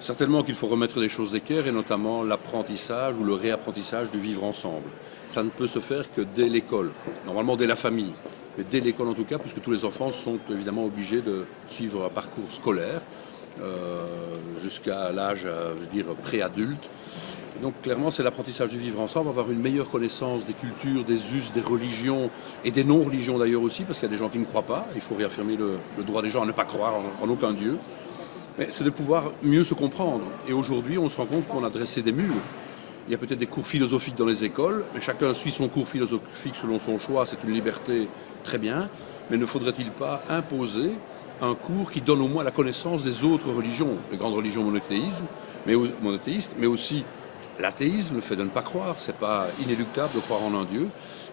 Certainement qu'il faut remettre des choses d'équerre et notamment l'apprentissage ou le réapprentissage du vivre ensemble. Ça ne peut se faire que dès l'école, normalement dès la famille, mais dès l'école en tout cas, puisque tous les enfants sont évidemment obligés de suivre un parcours scolaire jusqu'à l'âge, je veux dire, préadulte. Et donc clairement, c'est l'apprentissage du vivre ensemble, avoir une meilleure connaissance des cultures, des us, des religions et des non-religions d'ailleurs aussi, parce qu'il y a des gens qui ne croient pas. Il faut réaffirmer le droit des gens à ne pas croire en aucun Dieu. Mais c'est de pouvoir mieux se comprendre. Et aujourd'hui, on se rend compte qu'on a dressé des murs. Il y a peut-être des cours philosophiques dans les écoles, mais chacun suit son cours philosophique selon son choix, c'est une liberté très bien. Mais ne faudrait-il pas imposer un cours qui donne au moins la connaissance des autres religions, les grandes religions monothéistes, mais aussi l'athéisme, le fait de ne pas croire, c'est pas inéluctable de croire en un Dieu,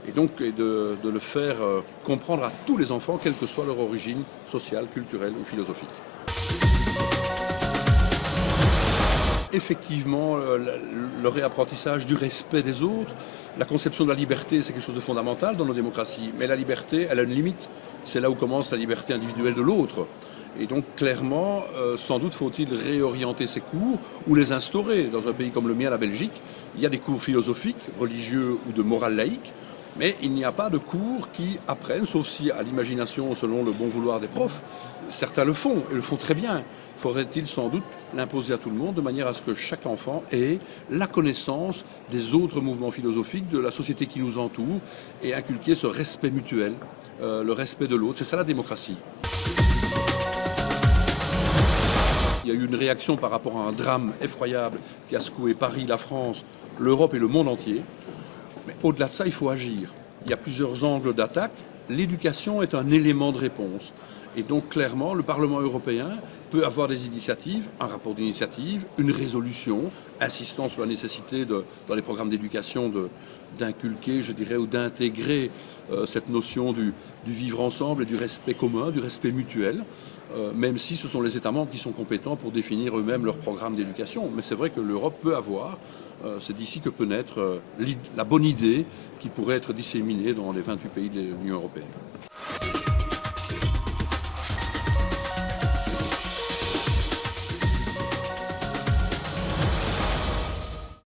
et donc de le faire comprendre à tous les enfants, quelle que soit leur origine sociale, culturelle ou philosophique. Effectivement, le réapprentissage du respect des autres, la conception de la liberté, c'est quelque chose de fondamental dans nos démocraties. Mais la liberté, elle a une limite. C'est là où commence la liberté individuelle de l'autre. Et donc, clairement, sans doute faut-il réorienter ces cours ou les instaurer. Dans un pays comme le mien, la Belgique, il y a des cours philosophiques, religieux ou de morale laïque. Mais il n'y a pas de cours qui apprennent, sauf si à l'imagination, selon le bon vouloir des profs, certains le font, et le font très bien. Faudrait-il sans doute l'imposer à tout le monde, de manière à ce que chaque enfant ait la connaissance des autres mouvements philosophiques, de la société qui nous entoure, et inculquer ce respect mutuel, le respect de l'autre. C'est ça la démocratie. Il y a eu une réaction par rapport à un drame effroyable qui a secoué Paris, la France, l'Europe et le monde entier. Mais au-delà de ça, il faut agir. Il y a plusieurs angles d'attaque. L'éducation est un élément de réponse. Et donc, clairement, le Parlement européen peut avoir des initiatives, un rapport d'initiative, une résolution, insistant sur la nécessité, dans les programmes d'éducation, d'inculquer, je dirais, ou d'intégrer cette notion du vivre ensemble et du respect commun, du respect mutuel, même si ce sont les États membres qui sont compétents pour définir eux-mêmes leur programme d'éducation. Mais c'est vrai que l'Europe peut avoir, c'est d'ici que peut naître la bonne idée qui pourrait être disséminée dans les 28 pays de l'Union européenne.